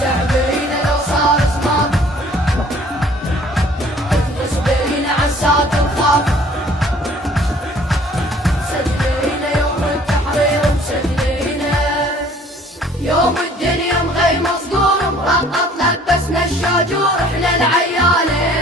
شعبينا لو صار صمام اجلس بينا عسات الخاف، مسجلينا يوم التحرير مسجلينا يوم الدنيا مغيم صدور مرقط لبسنا الشاجور احنا العيالين.